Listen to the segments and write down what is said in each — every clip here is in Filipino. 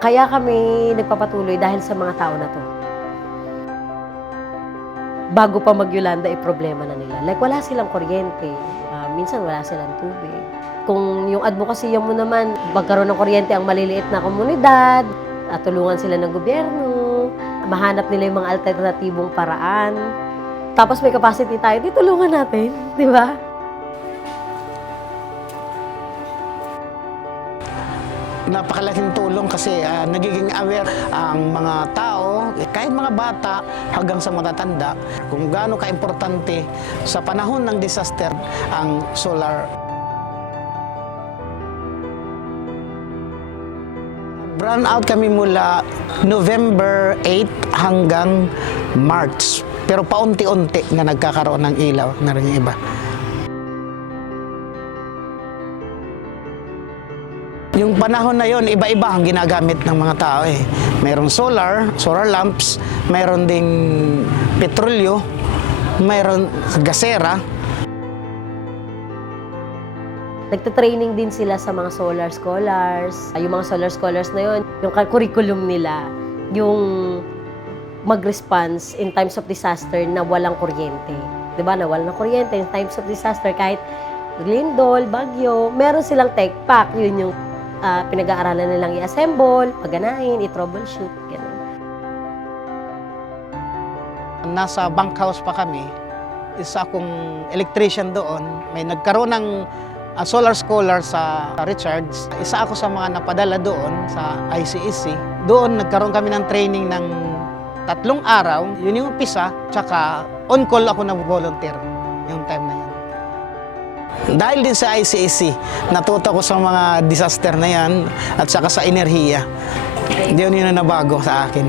Kaya kami nagpapatuloy dahil sa mga tao na 'to. Bago pa mag-Yolanda, problema na nila. Like, wala silang kuryente, minsan wala silang tubig. Kung yung advokasya mo naman, magkaroon ng kuryente ang maliliit na komunidad, tulungan sila ng gobyerno, mahanap nila yung mga alternatibong paraan. Tapos may capacity tayo, di tulungan natin, di ba? Napakalaking tulong kasi nagiging aware ang mga tao, kahit mga bata hanggang sa matatanda, kung gaano ka-importante sa panahon ng disaster ang solar. Brown out kami mula November 8 hanggang March, pero paunti-unti na nagkakaroon ng ilaw na rin yung iba. Yung panahon na yon, iba-iba ang ginagamit ng mga tao eh. Mayroong solar lamps, mayroon ding petrolyo, mayroon gasera. Nagte-training din sila sa mga solar scholars. Yung mga solar scholars na yon, yung curriculum nila, yung mag-response in times of disaster na walang kuryente. Diba? Na walang kuryente in times of disaster, kahit lindol, bagyo, meron silang tech pack. Yun yung pinag-aaralan nilang i-assemble, paganahin, i-troubleshoot, gano'n. Nasa bunkhouse pa kami, isa akong electrician doon. May nagkaroon ng solar scholar sa Richards. Isa ako sa mga napadala doon sa ICEC. Doon nagkaroon kami ng training ng 3 araw. Yun yung umpisa, tsaka on-call ako na volunteer yung time na yun. Dahil din sa ICEC, natuto ko sa mga disaster na yan at saka sa enerhiya. Yun na nabago sa akin.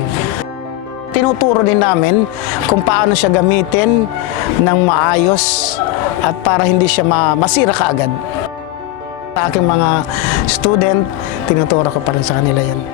Tinuturo din namin kung paano siya gamitin ng maayos at para hindi siya masira kaagad. Sa aking mga student, tinuturo ko pa rin sa kanila yan.